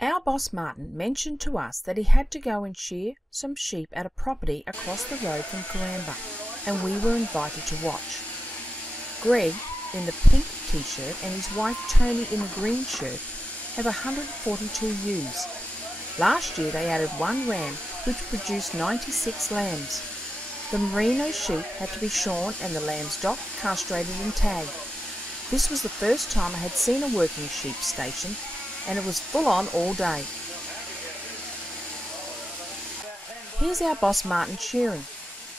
Our boss Martyn mentioned to us that he had to go and shear some sheep at a property across the road from Karamba, and we were invited to watch. Greg, in the pink t-shirt, and his wife Tony in the green shirt, have 142 ewes. Last year they added one ram, which produced 96 lambs. The merino sheep had to be shorn and the lambs docked, castrated and tagged. This was the first time I had seen a working sheep station, and it was full on all day. Here's our boss Martyn shearing.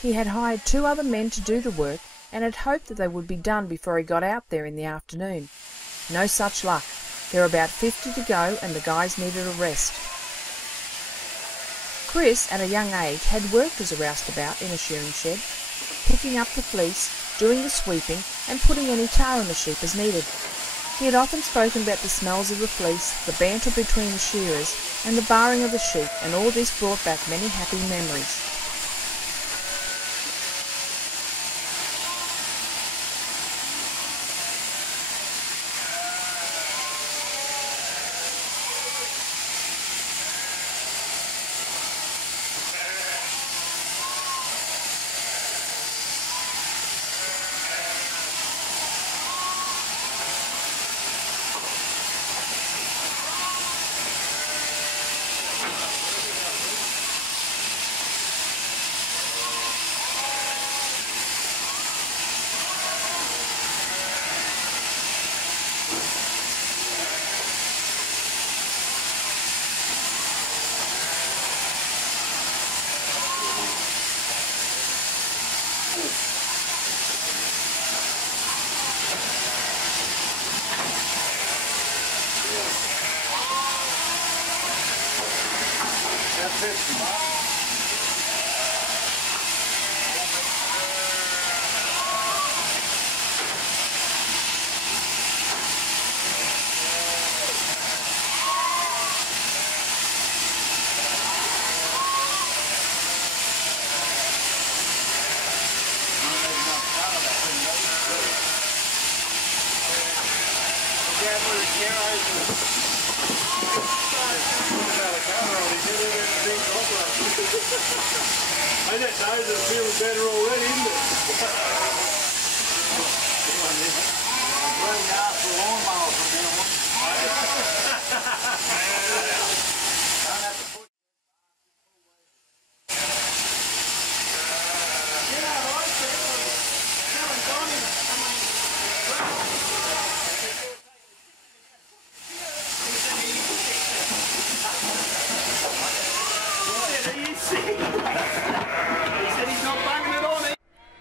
He had hired 2 other men to do the work and had hoped that they would be done before he got out there in the afternoon. No such luck. There were about 50 to go and the guys needed a rest. Chris, at a young age, had worked as a roustabout in a shearing shed, picking up the fleece, doing the sweeping and putting any tar on the sheep as needed. He had often spoken about the smells of the fleece, the banter between the shearers and the barring of the sheep, and all this brought back many happy memories. I don't know, it's feeling better already, isn't it? I'm running out for lawnmower from now on. Don't have to put...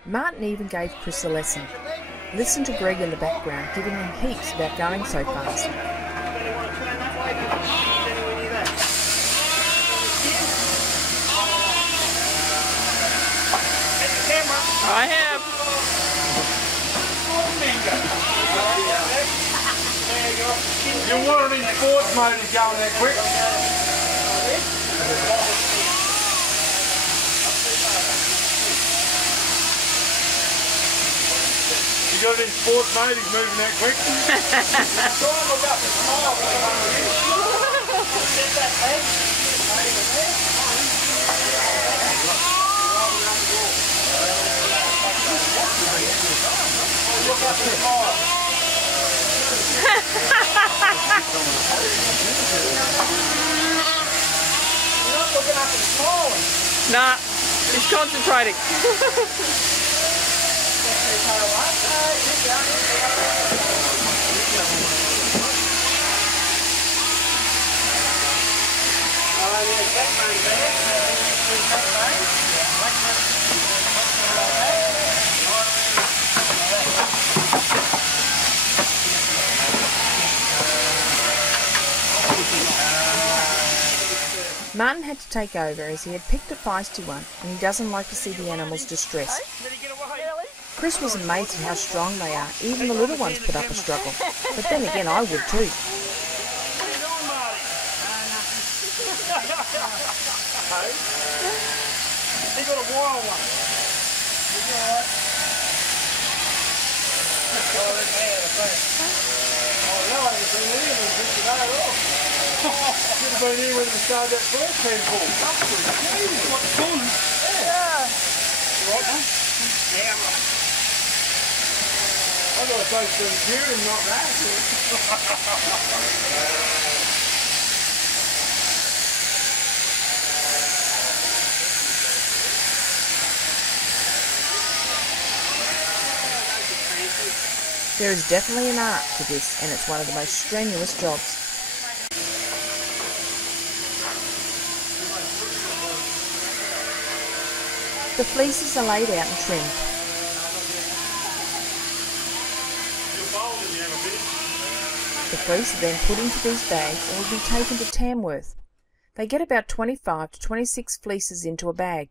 Martyn even gave Chris a lesson. Listen to Greg in the background, giving him heaps about going so fast. I have. You're one in sports mode is going that quick. You got it in sports mode, he's moving that quick. Nah, he's concentrating. Martyn had to take over as he had picked a feisty one and he doesn't like to see the animals distressed. Chris was amazed at how strong they are. Even the little ones put up a struggle. But then again, I would too. He got a wild one. Oh, now I can see the animals today at all. have been here when we started that first handful. What fun? Yeah. Right, mate? Yeah, right. I thought I was supposed to be shearing, not that. There is definitely an art to this, and it's one of the most strenuous jobs. The fleeces are laid out and trimmed. The fleece are then put into these bags and will be taken to Tamworth. They get about 25 to 26 fleeces into a bag.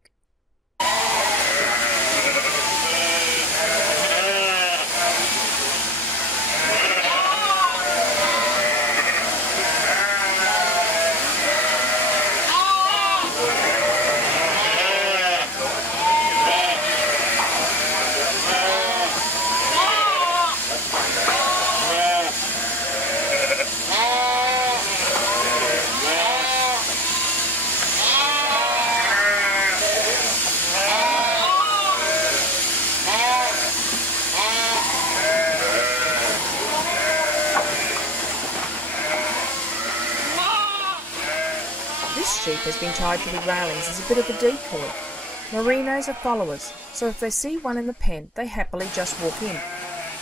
This sheep has been tied to the railings as a bit of a decoy. Merinos are followers, so if they see one in the pen, they happily just walk in,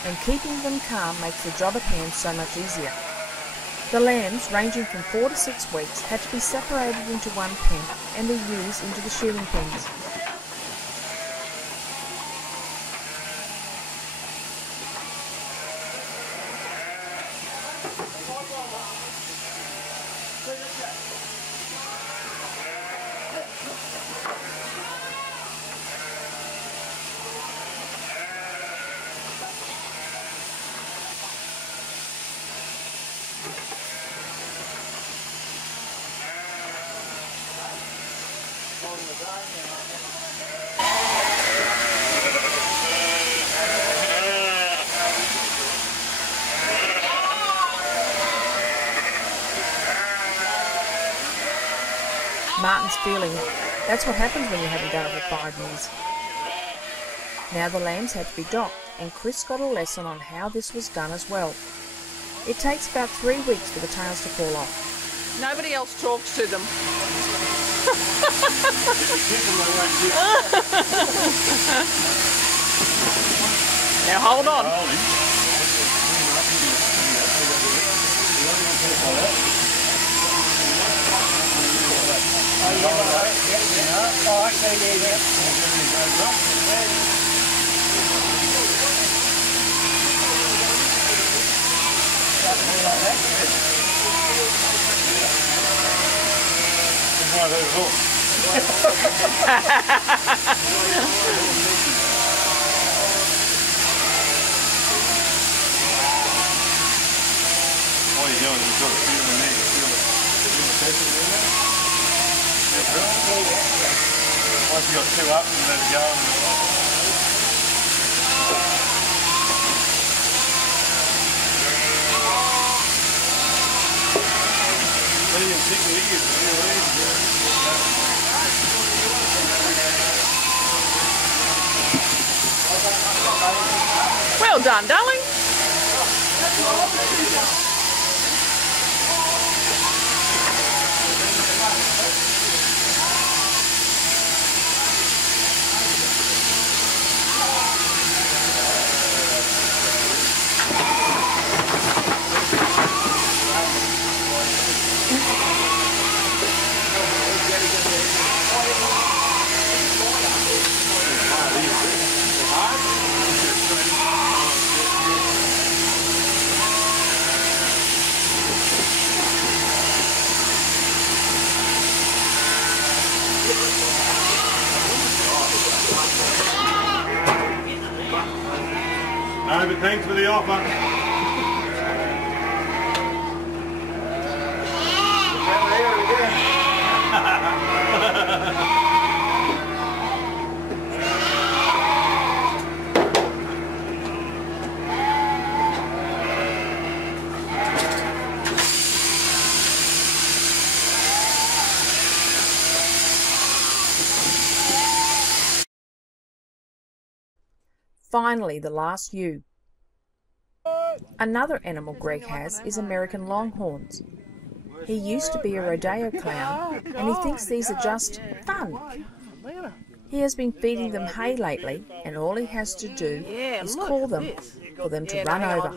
and keeping them calm makes the job at hand so much easier. The lambs, ranging from 4 to 6 weeks, had to be separated into one pen and the ewes into the shearing pens. Martyn's feeling that's what happens when you haven't done it for 5 years. Now the lambs had to be docked, and Chris got a lesson on how this was done as well. It takes about 3 weeks for the tails to fall off. Nobody else talks to them. Now hold on. Oh, actually, yeah. One of those hooks. All you're doing is sort of feel the neck, feel the session in there. Once you've got 2 up and let it go. Well done, darling. No, but thanks for the offer. finally the last ewe. Another animal Greg has is American longhorns. He used to be a rodeo clown, and he thinks these are just fun. He has been feeding them hay lately, and all he has to do is call them for them to run over.